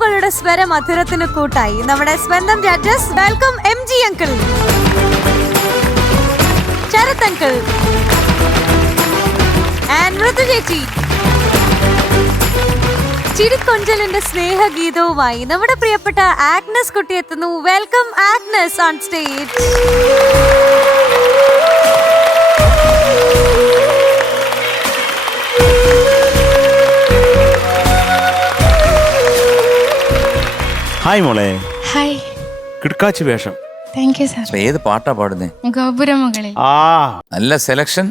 ഓർമ്മകളുടെ സ്വരമധുരത്തിന് കൂട്ടായി നമ്മുടെ സ്വന്തം judges. Welcome MG uncle, Sharath uncle and Mridu ചേച്ചി. ചിരിക്കൊഞ്ചലിന്റെ സ്നേഹഗീതവുമായി നമ്മുടെ പ്രിയപ്പെട്ട ആഗ്നസ് കുട്ടി എത്തുന്നു. Welcome Agnes on stage. Hi മോളെ. ഹായ്. കിടക്കാച്ചി വേഷം. Thank you sir. ഏത് പാട്ടാ പാടുന്നേ? ഗോപുരമുകളിൽ. നല്ല സെലക്ഷൻ,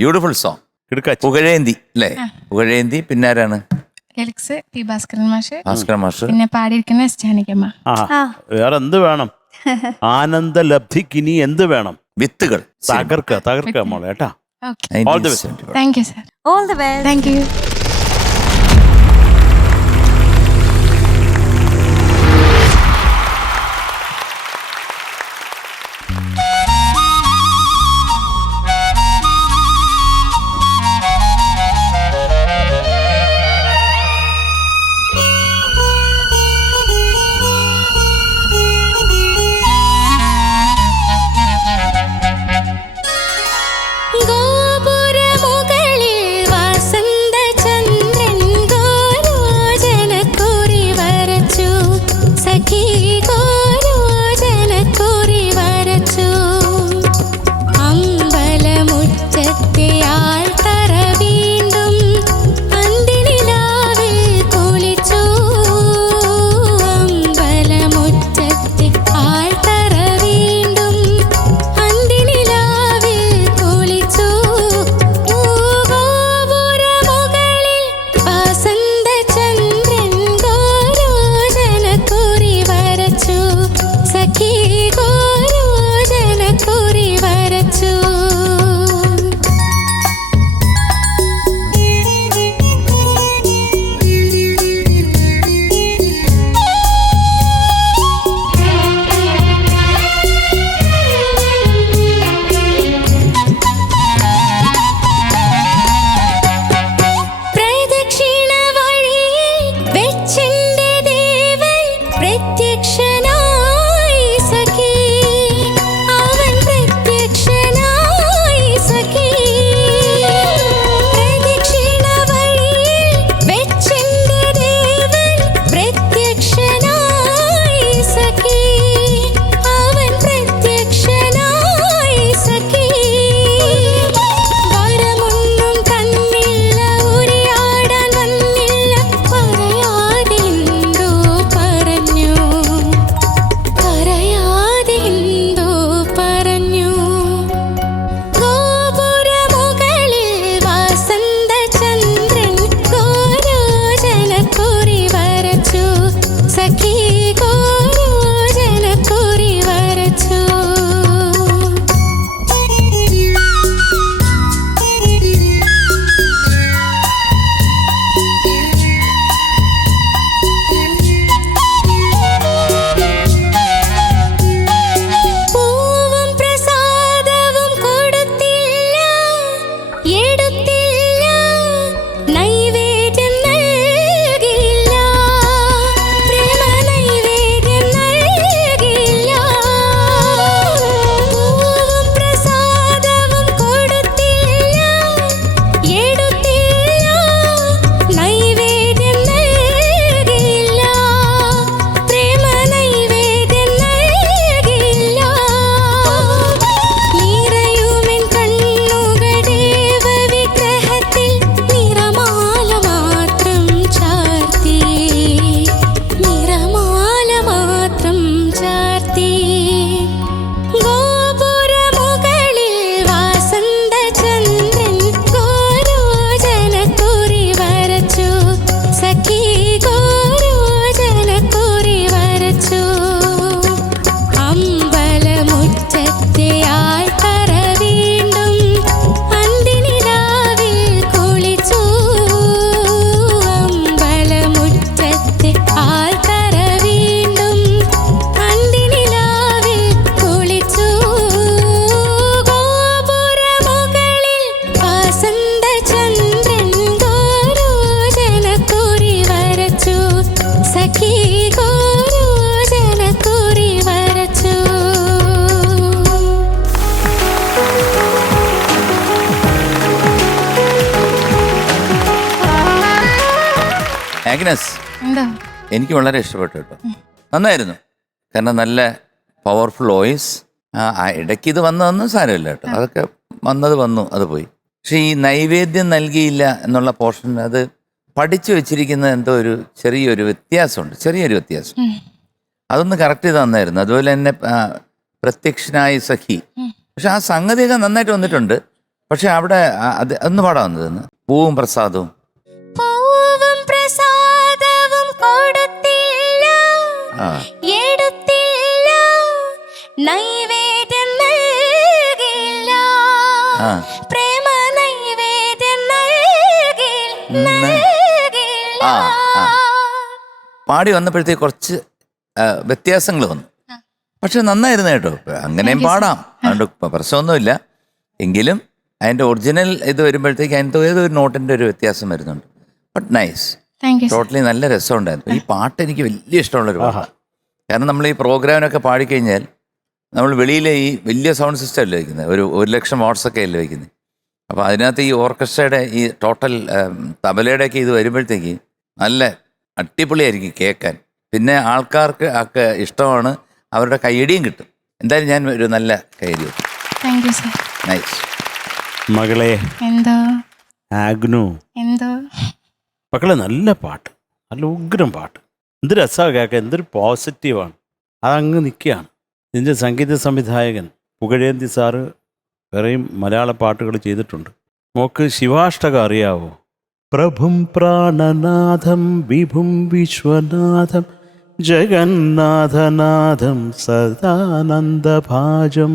ബ്യൂട്ടിഫുൾ സോങ്. കിടക്കാച്ചി പുകഴേന്തി അല്ലേ? പുകഴേന്തി. പിന്നെ ആരാണ്? ലിറിക്സ് ടി ഭാസ്കരൻ മാഷ്. ഭാസ്കരൻ മാഷ്. പിന്നെ പാടിയിരിക്കുന്ന എസ് ജാനകിയമ്മ. വേറെ എന്ത് വേണം? ആനന്ദലബ്ധിക്കിനി എന്ത് വേണം? വിത്തുകൾ. തകർക്ക മോളെ കേട്ടാ. All the best. Thank you sir. All the best. Thank you. ഗോപുരമുകളിൽ വസന്ത ആഗ്നസ്, എന്തോ എനിക്ക് വളരെ ഇഷ്ടപ്പെട്ടു കേട്ടോ. നന്നായിരുന്നു. കാരണം നല്ല പവർഫുൾ വോയിസ്. ഇടയ്ക്ക് ഇത് വന്നതൊന്നും സാരമില്ല കേട്ടോ, അതൊക്കെ വന്നു അത് പോയി. പക്ഷെ ഈ നൈവേദ്യം നൽകിയില്ല എന്നുള്ള പോർഷൻ, അത് പഠിച്ചു വെച്ചിരിക്കുന്ന എന്തോ ഒരു ചെറിയൊരു വ്യത്യാസമുണ്ട്, ചെറിയൊരു വ്യത്യാസം. അതൊന്ന് കറക്റ്റ് ചെയ്ത് തന്നായിരുന്നു. അതുപോലെ തന്നെ പ്രത്യക്ഷനായി സഖി, പക്ഷെ ആ സംഗതിയൊക്കെ നന്നായിട്ട് വന്നിട്ടുണ്ട്. പക്ഷെ അവിടെ അത് ഒന്ന് പാടാൻ വന്നതെന്ന് പൂവും പ്രസാദവും നൈവേദ്യം നൽകില്ല, പ്രേമ നൈവേദ്യം നൽകില്ല. പാടി വന്നപ്പോഴത്തേക്ക് കുറച്ച് വ്യത്യാസങ്ങൾ വന്നു. പക്ഷെ നന്നായിരുന്നു കേട്ടോ. അങ്ങനെയും പാടാം, അതുകൊണ്ട് പ്രശ്നമൊന്നുമില്ല. എങ്കിലും അതിൻ്റെ ഒറിജിനൽ ഇത് വരുമ്പോഴത്തേക്ക് അതിൻ്റെ ഏതൊരു നോട്ടിൻ്റെ ഒരു വ്യത്യാസം വരുന്നുണ്ട്. ബട്ട് നൈസ്, ടോട്ടലി നല്ല രസമുണ്ടായിരുന്നു. ഈ പാട്ട് എനിക്ക് വലിയ ഇഷ്ടമുള്ളൊരു പാട്ടാണ്. കാരണം നമ്മൾ ഈ പ്രോഗ്രാമിനൊക്കെ പാടിക്കഴിഞ്ഞാൽ നമ്മൾ വെളിയിലെ ഈ വലിയ സൗണ്ട് സിസ്റ്റം അല്ലേ വയ്ക്കുന്നത്, 1,00,000 വാട്ട്സൊക്കെ അല്ലേ വയ്ക്കുന്നത്. അപ്പോൾ അതിനകത്ത് ഈ ഓർക്കസ്ട്രയുടെ ഈ ടോട്ടൽ തബലയുടെയൊക്കെ ഇത് വരുമ്പോഴത്തേക്ക് നല്ല അടിപൊളിയായിരിക്കും കേൾക്കാൻ. പിന്നെ ആൾക്കാർക്ക് ഒക്കെ ഇഷ്ടമാണ്, അവരുടെ കൈയടിയും കിട്ടും. എന്തായാലും ഞാൻ ഒരു നല്ല കൈയടി. നൈസ്. മകളെ എന്തോ ആഗ്നു, എന്തോ മക്കളെ നല്ല പാട്ട്, നല്ല ഉഗ്രം പാട്ട്. എന്ത് രസമാണ് കേൾക്കാൻ, എന്തൊരു പോസിറ്റീവാണ്. അതങ്ങ് നിൽക്കുകയാണ്. ഇതിൻ്റെ സംഗീത സംവിധായകൻ പുകഴേന്തി സാറ് വേറെയും മലയാള പാട്ടുകൾ ചെയ്തിട്ടുണ്ട്. മോക്ക് ശിവാഷ്ടകം അറിയാവോ? പ്രഭും പ്രാണനാഥം വിഭും വിശ്വനാഥം ജഗന്നാഥനാഥം സദാനന്ദഭാജം,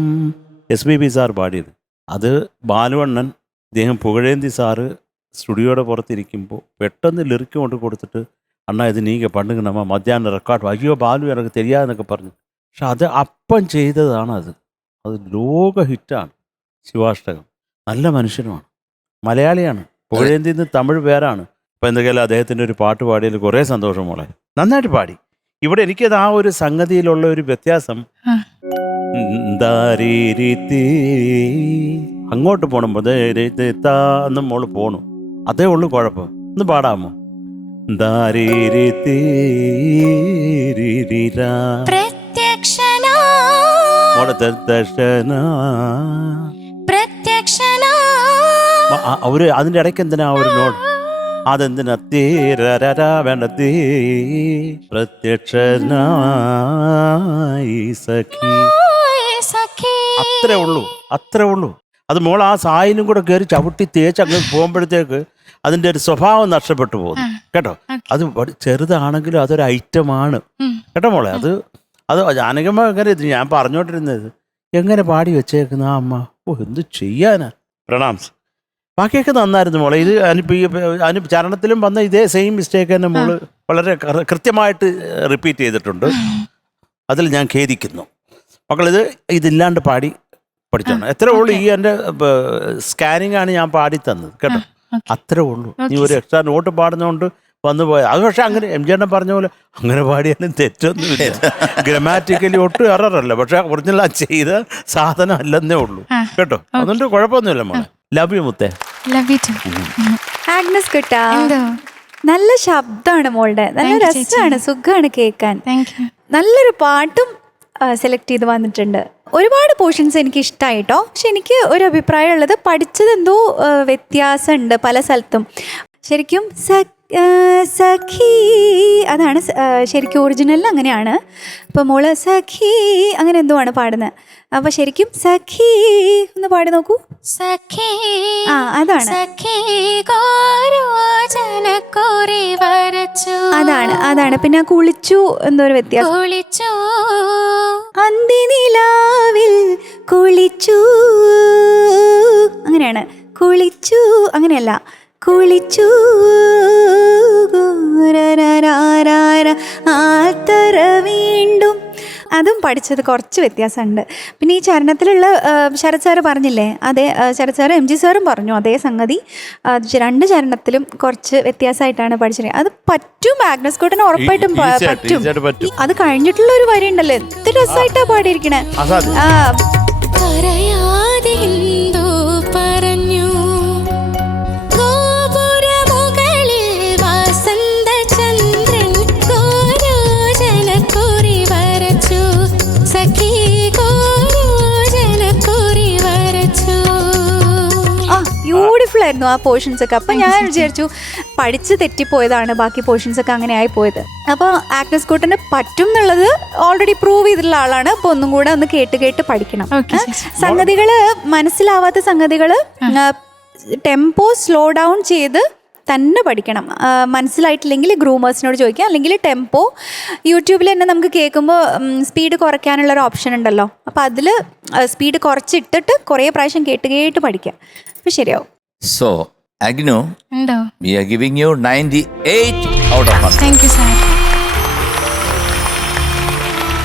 SPB സാർ പാടിയത്. അത് ബാലുവണ്ണൻ, ഇദ്ദേഹം പുകഴേന്തി സാറ് സ്റ്റുഡിയോയുടെ പുറത്തിരിക്കുമ്പോൾ പെട്ടെന്ന് ലിറിക്ക് കൊണ്ട് കൊടുത്തിട്ട്, അണ്ണാ ഇത് നീങ്ക പണ്ടുക നമ്മ മധ്യാഹ്നം റെക്കോർഡ്, അയ്യോ ബാലു എനിക്ക് தெரியாதுന്നൊക്കെ പറഞ്ഞു. പക്ഷെ അത് അപ്പം ചെയ്തതാണ്. അത് ലോക ഹിറ്റാണ് ശിവാഷ്ടകം. നല്ല മനുഷ്യനുമാണ്, മലയാളിയാണ്. പുകഴേന്തി നിന്ന് തമിഴ് പേരാണ്. അപ്പം എന്തൊക്കെയല്ല അദ്ദേഹത്തിൻ്റെ ഒരു പാട്ട് പാടിയതിൽ കുറേ സന്തോഷം മോളെ, നന്നായിട്ട് പാടി. ഇവിടെ എനിക്കത് ആ ഒരു സംഗതിയിലുള്ള ഒരു വ്യത്യാസം, അങ്ങോട്ട് പോകണം എന്നും മോള് പോണു, അതേ ഉള്ളു കുഴപ്പം. ഒന്ന് പാടാമോ? അവര് അതിന്റെ ഇടയ്ക്ക് എന്തിനാ ഒരു നോട്, അതെന്തിനാ തീരാ വേണ്ട തീ പ്രത്യക്ഷനായി സഖി, അത്രേ ഉള്ളൂ. അത് മോൾ ആ സായിലും കൂടെ കയറി ചവിട്ടി തേച്ച് അങ്ങ് പോകുമ്പോഴത്തേക്ക് അതിൻ്റെ ഒരു സ്വഭാവം നഷ്ടപ്പെട്ടു പോകുന്നു കേട്ടോ. അത് ചെറുതാണെങ്കിലും അതൊരു ഐറ്റമാണ് കേട്ടോ മോളെ. അത് ജാനകമ്മ എങ്ങനെ ഞാൻ പറഞ്ഞോണ്ടിരുന്നത്, എങ്ങനെ പാടി വെച്ചേക്കുന്ന ആ അമ്മ, ഓ എന്ത് ചെയ്യാനാ. പ്രണാംസ്. ബാക്കിയൊക്കെ നന്നായിരുന്നു മോളെ. ഇത് ചരണത്തിലും വന്ന ഇതേ സെയിം മിസ്റ്റേക്ക് തന്നെ മോള് വളരെ കൃത്യമായിട്ട് റിപ്പീറ്റ് ചെയ്തിട്ടുണ്ട്. അതിൽ ഞാൻ ഖേദിക്കുന്നു. മക്കളിത് ഇതില്ലാണ്ട് പാടി പഠിച്ചോണം. എത്രേ ഉള്ളൂ. ഈ എൻ്റെ സ്കാനിങ് ആണ് ഞാൻ പാടി തന്നത് കേട്ടോ, അത്രേ ഉള്ളൂ. നീ ഒരു എക്സ്ട്രാ നോട്ട് പാടുന്നതുകൊണ്ട് വന്നു പോയത്. അത് പക്ഷെ അങ്ങനെ MJ പറഞ്ഞ പോലെ അങ്ങനെ പാടിയാലും തെറ്റൊന്നുമില്ല. ഗ്രാമാറ്റിക്കലി ഒട്ടും എററല്ല, പക്ഷെ ഒറിജിനൽ ചെയ്ത സാധനം അല്ലെന്നേ ഉള്ളൂ കേട്ടോ. അതുകൊണ്ട് കുഴപ്പമൊന്നുമില്ല മോളെ. ലവ് യു മുത്തേ. ആഗ്നസ് കിട്ടാ, നല്ല ശബ്ദമാണ് മോളുടെ, നല്ല രസമാണ്, സുഖമാണ് കേൾക്കാൻ. നല്ലൊരു പാട്ടും സെലക്ട് ചെയ്ത് വന്നിട്ടുണ്ട്. ഒരുപാട് പോർഷൻസ് എനിക്ക് ഇഷ്ടമായിട്ടോ. പക്ഷെ എനിക്ക് ഒരു അഭിപ്രായം ഉള്ളത്, പഠിച്ചത് എന്തോ വ്യത്യാസമുണ്ട് പല സ്ഥലത്തും. ശരിക്കും സഖി അതാണ് ശരിക്കും ഒറിജിനൽ അങ്ങനെയാണ്. അപ്പോൾ മോള് സഖി അങ്ങനെ എന്തോ ആണ് പാടുന്നത്. അപ്പോൾ ശരിക്കും സഖി ഒന്ന് പാടി നോക്കൂ. സഖി അതാണ് അതാണ്. പിന്നെ കുളിച്ചു എന്തോ ഒരു വ്യത്യാസം. അന്തിനിലാവിൽ കുളിച്ചു അങ്ങനെയാണ്. കുളിച്ചു അങ്ങനെയല്ല, കുളിച്ചു ആത്തറ വീണ്ടും. അതും പഠിച്ചത് കുറച്ച് വ്യത്യാസമുണ്ട്. പിന്നെ ഈ ചരണത്തിലുള്ള ശരത് സാറ് പറഞ്ഞില്ലേ, അതേ ശരത് സാറ് MG സാറും പറഞ്ഞു അതേ സംഗതി. 2 ചരണത്തിലും കുറച്ച് വ്യത്യാസമായിട്ടാണ് പഠിച്ചത്. അത് പറ്റും, ആഗ്നസ് കോട്ടന് ഉറപ്പായിട്ടും പറ്റും. അത് കഴിഞ്ഞിട്ടുള്ള ഒരു വരി ഉണ്ടല്ലോ, എന്ത് രസമായിട്ടാ പാടിയിരിക്കണേ. പറഞ്ഞു ആയിരുന്നു ആ പോർഷൻസ് ഒക്കെ. അപ്പം ഞാൻ വിചാരിച്ചു പഠിച്ച് തെറ്റിപ്പോയതാണ് ബാക്കി പോർഷൻസ് ഒക്കെ അങ്ങനെ ആയി പോയത്. അപ്പോൾ ആഗ്നസ് കൂട്ടന് പറ്റും എന്നുള്ളത് ഓൾറെഡി പ്രൂവ് ചെയ്തിട്ടുള്ള ആളാണ്. അപ്പോൾ ഒന്നും കൂടെ ഒന്ന് കേട്ട് പഠിക്കണം. സംഗതികൾ മനസ്സിലാവാത്ത സംഗതികൾ ടെമ്പോ സ്ലോ ഡൗൺ ചെയ്ത് തന്നെ പഠിക്കണം. മനസ്സിലായിട്ടില്ലെങ്കിൽ ഗ്രൂമേഴ്സിനോട് ചോദിക്കാം, അല്ലെങ്കിൽ ടെമ്പോ യൂട്യൂബിൽ തന്നെ നമുക്ക് കേൾക്കുമ്പോൾ സ്പീഡ് കുറയ്ക്കാനുള്ളൊരു ഓപ്ഷൻ ഉണ്ടല്ലോ. അപ്പോൾ അതിൽ സ്പീഡ് കുറച്ചിട്ടിട്ട് കുറേ പ്രാവശ്യം കേട്ട് പഠിക്കാം. അപ്പോൾ ശരിയാവും. So Agnu, we are giving you 98 out of 100. Thank you sir.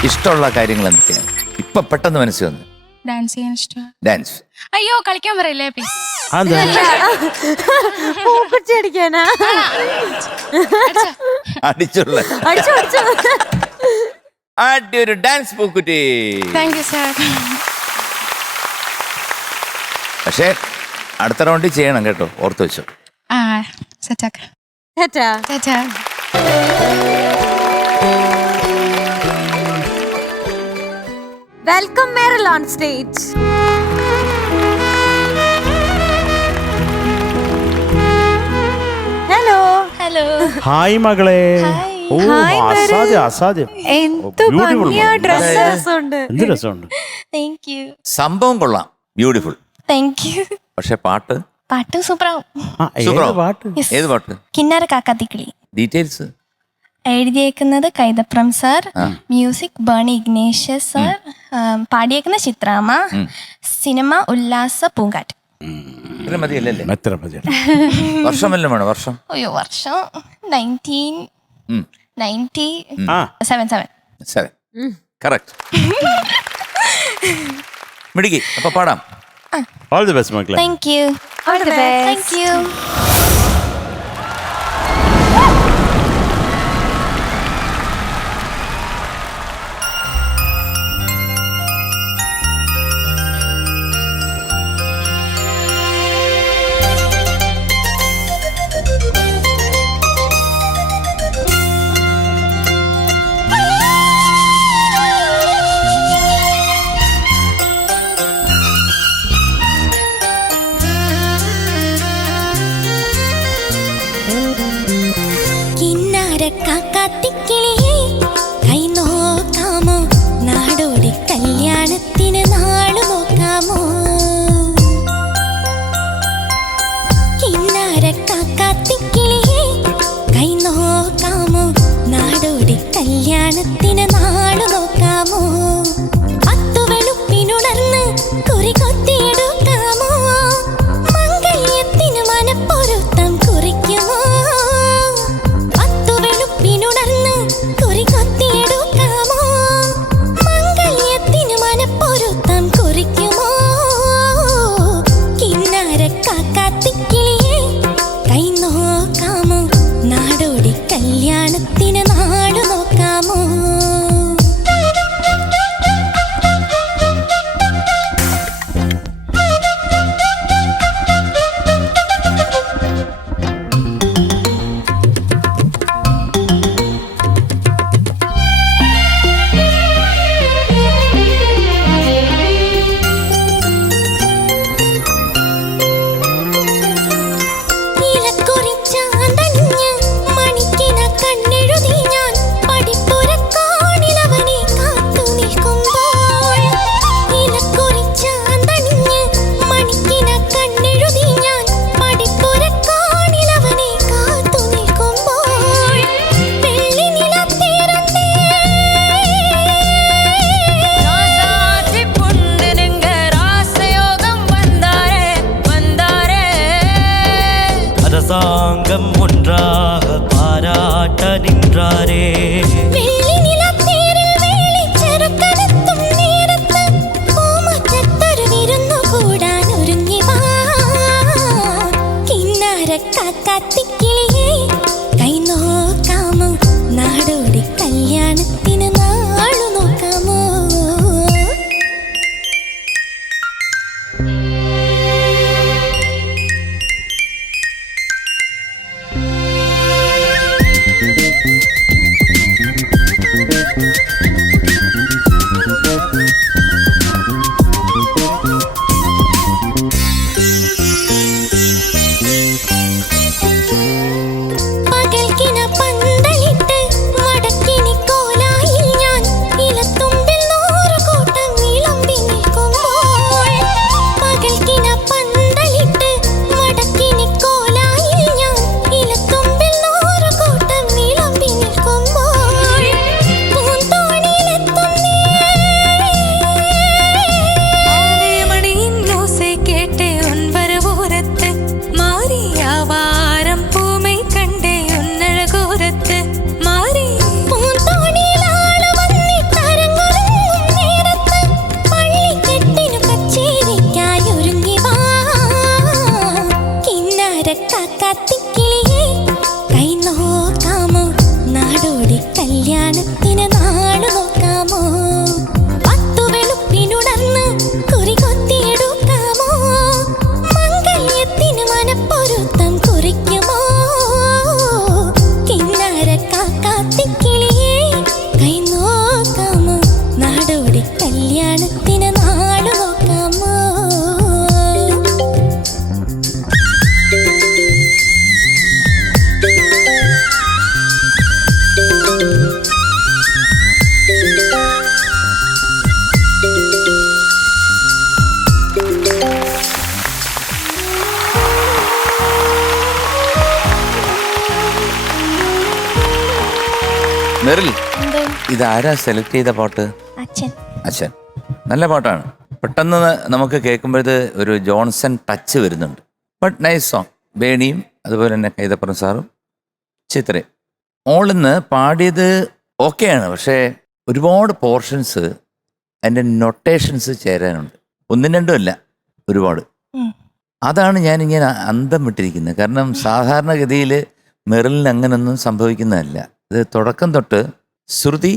ഇഷ്ടമുള്ള കാര്യങ്ങൾ എന്തൊക്കെയാണ് ഇപ്പൊ പെട്ടെന്ന് മനസ്സിൽ വന്നു? ഡാൻസ് ചെയ്യാൻ ഇഷ്ടമാണ്. ഡാൻസ്. അയ്യോ കളിക്കാൻ പറയില്ലേ പ്ലീസ്. അടിച്ചുള്ള ആദ്യ ഒരു ഡാൻസ് പൂക്കുറ്റി. Thank you sir. പക്ഷേ അടുത്ത റൗണ്ടിൽ ചെയ്യണം കേട്ടോ, ഓർത്ത് വെച്ചോ. ആ സെറ്റാക്ക. Welcome Meryl on stage. Hello. Hi മകളെ. ഓ അസാധ്യം. എന്ത് ഭംഗിയാ ഡ്രസ്. എന്ത് രസമുണ്ട്. സംഭവം കൊള്ളാം, ബ്യൂട്ടിഫുൾ. Thank you. പക്ഷെ പാട്ട് പാട്ട് സൂപ്പറാവും. പാട്ട് ഏത് പാട്ട്? കിന്നാര കാക്കാത്തിക്കിളി. ഡീറ്റെയിൽസ് എഴുതിയേക്കുന്നത് Kaithapram sir, music Berny Ignatius sir, പാടിയേക്കുന്ന ചിത്രാമ്മ, സിനിമ ഉല്ലാസ പൂങ്കാറ്റ്. ഇത്ര മതിയല്ലേ? എത്ര മതി? വർഷമല്ലോ വേണം. വർഷം അയ്യോ വർഷം 1997. കറക്റ്റ്. മിടുക്കി. അപ്പൊ പാടാം. ഓൾ ദി ബെസ്റ്റ് മക്കളെ. Thank you. Thank you. കാക്കാത്തിക്കിളിയെ കൈ നോക്കാമോ, നാടോടി കല്യാണത്തിന് നാളു നോക്കാമോ. കിന്നാര കാക്കാത്തിക്കിളിയെ കൈ നോക്കാമോ, നാടോടി കല്യാണത്തിന് നാളു നോക്കാമോ. അത്തുവെളുപ്പിനുണർന്ന് കുറി കൊത്തിയെടുക്കാമോ, മംഗല്യത്തിന് മനപ്പൊരുത്തം കുറിക്കുമോ. കല്യാണത്തിന് നാളു നോക്കാമോ. കല്യാണത്തിന് നാളു നോക്കാമോ? 10 വെളുപ്പിനുണർന്ന് കുറി കൊത്തിയെടുക്കാമോ? മംഗല്യത്തിന് മനപ്പൊരുത്തം കുറിക്കുമോ? കിന്നാരക്കാത്തിക്കിളിയേ കൈ നോക്കാമോ? നാടോടി കല്യാണത്തിന് നാളു നോക്കാമോ? മെറിൽ, ഇതാരാ സെലക്ട് ചെയ്ത പാട്ട്? അച്ഛൻ. അച്ഛൻ. നല്ല പാട്ടാണ്. പെട്ടെന്ന് നമുക്ക് കേൾക്കുമ്പോഴത് ഒരു ജോൺസൺ ടച്ച് വരുന്നുണ്ട്. But nice song. ബേണിയും അതുപോലെ തന്നെ കൈതപ്പുറം സാറും ചിത്രയും ഓളിന്ന് പാടിയത് ഓക്കെയാണ്. പക്ഷേ ഒരുപാട് പോർഷൻസ് അതിൻ്റെ നൊട്ടേഷൻസ് ചേരാനുണ്ട്. ഒന്നും രണ്ടും അല്ല, ഒരുപാട്. അതാണ് ഞാനിങ്ങനെ അന്തം വിട്ടിരിക്കുന്നത്. കാരണം സാധാരണഗതിയിൽ മെറിലിന് അങ്ങനൊന്നും സംഭവിക്കുന്നതല്ല. ഇത് തുടക്കം തൊട്ട് ശ്രുതി,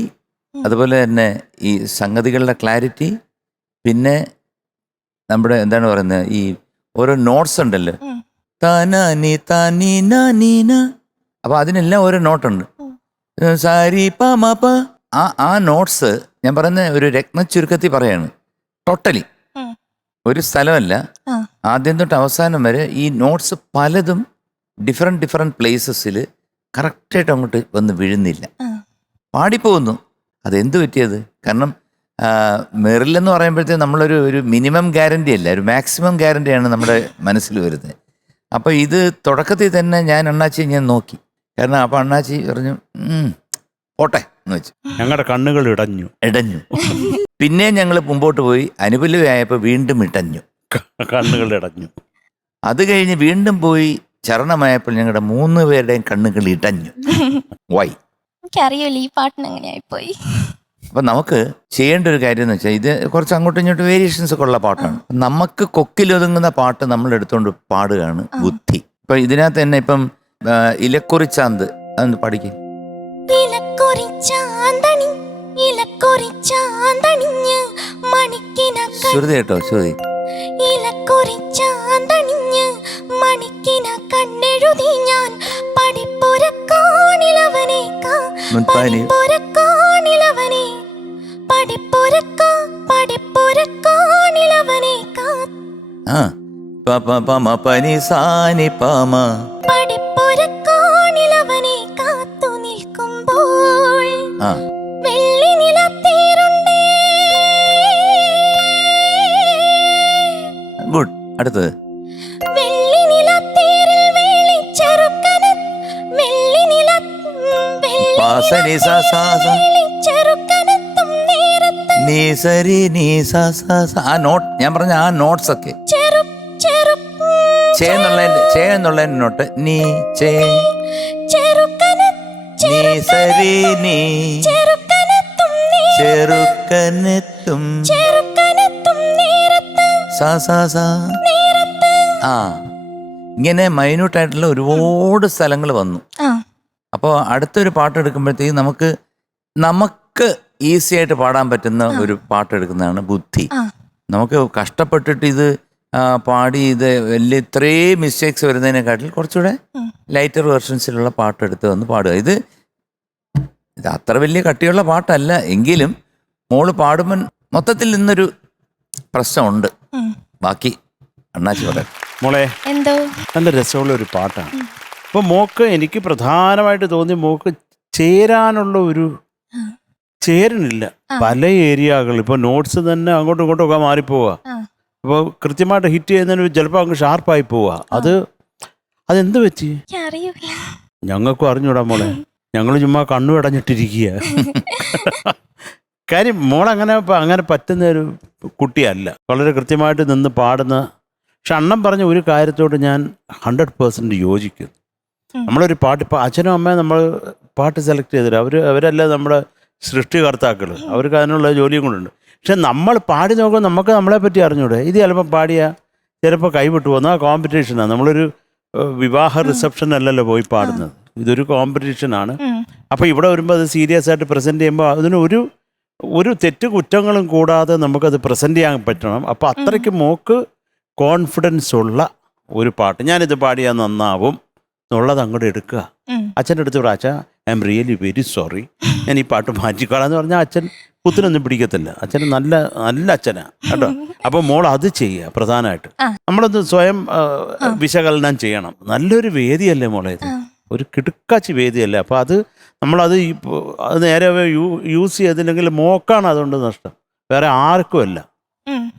അതുപോലെ തന്നെ ഈ സംഗതികളുടെ ക്ലാരിറ്റി, പിന്നെ നമ്മുടെ എന്താണ് പറയുന്നത്, ഈ ഓരോ നോട്ട്സ് ഉണ്ടല്ലോ, താനി താനി നീന, അപ്പൊ അതിനെല്ലാം ഓരോ നോട്ടുണ്ട്. സാരി പ മ പ. ആ നോട്ട്സ് ഞാൻ പറയുന്ന ഒരു രത്ന ചുരുക്കത്തിൽ പറയാണ്. ടോട്ടലി ഒരു സ്ഥലമല്ല, ആദ്യം തൊട്ട് അവസാനം വരെ ഈ നോട്ട്സ് പലതും ഡിഫറെന്റ് പ്ലേസസിൽ കറക്റ്റായിട്ട് അങ്ങോട്ട് വന്ന് വീഴുന്നില്ല, പാടിപ്പോകുന്നു. അതെന്ത് പറ്റിയത്? കാരണം മെറിലെന്ന് പറയുമ്പോഴത്തേക്ക് നമ്മളൊരു മിനിമം ഗ്യാരണ്ടി അല്ല, ഒരു മാക്സിമം ഗ്യാരണ്ടിയാണ് നമ്മുടെ മനസ്സിൽ വരുന്നത്. അപ്പോൾ ഇത് തുടക്കത്തിൽ തന്നെ ഞാൻ അണ്ണാച്ചി ഞാൻ നോക്കി. കാരണം അപ്പോൾ അണ്ണാച്ചി പറഞ്ഞു പോട്ടെ എന്ന് വെച്ചു. ഞങ്ങളുടെ കണ്ണുകൾ ഇടഞ്ഞു. പിന്നെ ഞങ്ങൾ മുമ്പോട്ട് പോയി. അനുപല്ലവിയായപ്പോൾ വീണ്ടും ഇടഞ്ഞു, കണ്ണുകൾ ഇടഞ്ഞു. അത് കഴിഞ്ഞ് വീണ്ടും പോയി ചരണമായപ്പോൾ ഞങ്ങളുടെ 3 പേരുടെയും കണ്ണുകൾ ഇടഞ്ഞു. വൈ? എനിക്കറിയില്ല ഈ പാട്ടിന് എങ്ങനെയായിപ്പോയി. അപ്പം നമുക്ക് ചെയ്യേണ്ട ഒരു കാര്യം എന്ന് വെച്ചാൽ, ഇത് കുറച്ച് അങ്ങോട്ടും ഇങ്ങോട്ടും വേരിയേഷൻസ് ഒക്കെ ഉള്ള പാട്ടാണ്. നമുക്ക് കൊക്കിലൊതുങ്ങുന്ന പാട്ട് നമ്മൾ എടുത്തുകൊണ്ട് പാടുകയാണ് ബുദ്ധി. ഇപ്പം ഇതിനകത്ത് തന്നെ ഇപ്പം ഇലക്കുറിച്ചാന്ത് അതൊന്ന് പഠിക്കും. ശ്രുതി കേട്ടോ, ശ്രുതി. കണ്ണെഴുതി ഞാൻ കാത്തു നിൽക്കുമ്പോൾ വെള്ളി നിലത്തീരുണ്ടേ. ഗുഡ്. അടുത്തത് ആ നോട്ട് ഞാൻ പറഞ്ഞ ആ നോട്ട്സ് ഒക്കെ ചേന്നുള്ളതിന്റെ നോട്ട് നീ ചേ നീ സരി നീ ചെറുക്കനെത്തും സാ സാ സാ. ആ ഇങ്ങനെ മൈന്യൂട്ടായിട്ടുള്ള ഒരുപാട് സ്ഥലങ്ങൾ വന്നു. അപ്പോൾ അടുത്തൊരു പാട്ട് എടുക്കുമ്പോഴത്തേക്ക് നമുക്ക് ഈസി ആയിട്ട് പാടാൻ പറ്റുന്ന ഒരു പാട്ട് എടുക്കുന്നതാണ് ബുദ്ധി. നമുക്ക് കഷ്ടപ്പെട്ടിട്ട് ഇത് പാടി ഇത് വലിയ ഇത്രയും മിസ്റ്റേക്സ് വരുന്നതിനെക്കാട്ടിൽ കുറച്ചുകൂടെ ലൈറ്റർ വെർഷൻസിലുള്ള പാട്ട് എടുത്ത് വന്ന് പാടുക. ഇത് അത്ര വലിയ കട്ടിയുള്ള പാട്ടല്ല എങ്കിലും മോള് പാടുമ്പോൾ മൊത്തത്തിൽ നിന്നൊരു പ്രശ്നമുണ്ട്. ബാക്കി അണ്ണാച്ചി പറയാം. മോളെ, എന്തോ നല്ല രസമുള്ള ഒരു പാട്ടാണ്. അപ്പോൾ മോക്ക് എനിക്ക് പ്രധാനമായിട്ട് തോന്നി മോക്ക് ചേരാനുള്ള ഒരു ചേരണില്ല. പല ഏരിയകൾ ഇപ്പോൾ നോട്ട്സ് തന്നെ അങ്ങോട്ടും ഇങ്ങോട്ടും ഒക്കെ മാറിപ്പോവുക. അപ്പോൾ കൃത്യമായിട്ട് ഹിറ്റ് ചെയ്യുന്നതിന് ചിലപ്പോൾ അങ്ങ് ഷാർപ്പായി പോവുക. അതെന്ത് പറ്റി ഞങ്ങൾക്കും അറിഞ്ഞൂടാ മോളെ. ഞങ്ങൾ ചുമ്മാ കണ്ണു അടഞ്ഞിട്ടിരിക്കുക. കാര്യം മോളങ്ങനെ പറ്റുന്ന ഒരു കുട്ടിയല്ല, വളരെ കൃത്യമായിട്ട് നിന്ന് പാടുന്ന. പക്ഷെ അണ്ണൻ പറഞ്ഞ ഒരു കാര്യത്തോട് ഞാൻ 100% യോജിക്കുന്നു. നമ്മളൊരു പാട്ട്, ഇപ്പോൾ അച്ഛനും അമ്മയും നമ്മൾ പാട്ട് സെലക്ട് ചെയ്തില്ല, അവരല്ല നമ്മുടെ സൃഷ്ടികർത്താക്കൾ, അവർക്ക് അതിനുള്ള ജോലിയും കൊണ്ടുണ്ട്. പക്ഷെ നമ്മൾ പാടി നോക്കുമ്പോൾ നമുക്ക് നമ്മളെ പറ്റി അറിഞ്ഞൂടെ. ഇത് ചിലപ്പോൾ പാടിയാൽ ചിലപ്പോൾ കൈവിട്ടു പോകുന്ന ആ കോമ്പറ്റീഷനാണ്. നമ്മളൊരു വിവാഹ റിസപ്ഷൻ അല്ലല്ലോ പോയി പാടുന്നത്, ഇതൊരു കോമ്പറ്റീഷനാണ്. അപ്പോൾ ഇവിടെ വരുമ്പോൾ അത് സീരിയസ് ആയിട്ട് പ്രസൻറ്റ് ചെയ്യുമ്പോൾ അതിന് ഒരു തെറ്റ് കുറ്റങ്ങളും കൂടാതെ നമുക്കത് പ്രസൻറ്റ് ചെയ്യാൻ പറ്റണം. അപ്പോൾ അത്രയ്ക്ക് മോക്ക് കോൺഫിഡൻസ് ഉള്ള ഒരു പാട്ട്, ഞാനിത് പാടിയാൽ നന്നാവും എന്നുള്ളത് അങ്ങോട്ട് എടുക്കുക. അച്ഛൻ്റെ അടുത്ത് പറ, അച്ഛാ I am really very sorry, ഞാൻ ഈ പാട്ട് മാറ്റിക്കോളാന്ന് പറഞ്ഞാൽ അച്ഛൻ കുത്തിനൊന്നും പിടിക്കത്തില്ല. അച്ഛൻ നല്ല അച്ഛനാണ് കേട്ടോ. അപ്പോൾ മോൾ അത് ചെയ്യുക പ്രധാനമായിട്ട്. നമ്മളത് സ്വയം വിശകലനം ചെയ്യണം. നല്ലൊരു വേദിയല്ലേ മോളെ ഇത്, ഒരു കിടുക്കാച്ചി വേദിയല്ലേ. അപ്പോൾ അത് നമ്മളത് അത് നേരെ യൂസ് ചെയ്തില്ലെങ്കിൽ മോക്കാണ് അതുകൊണ്ട് നഷ്ടം, വേറെ ആർക്കും അല്ല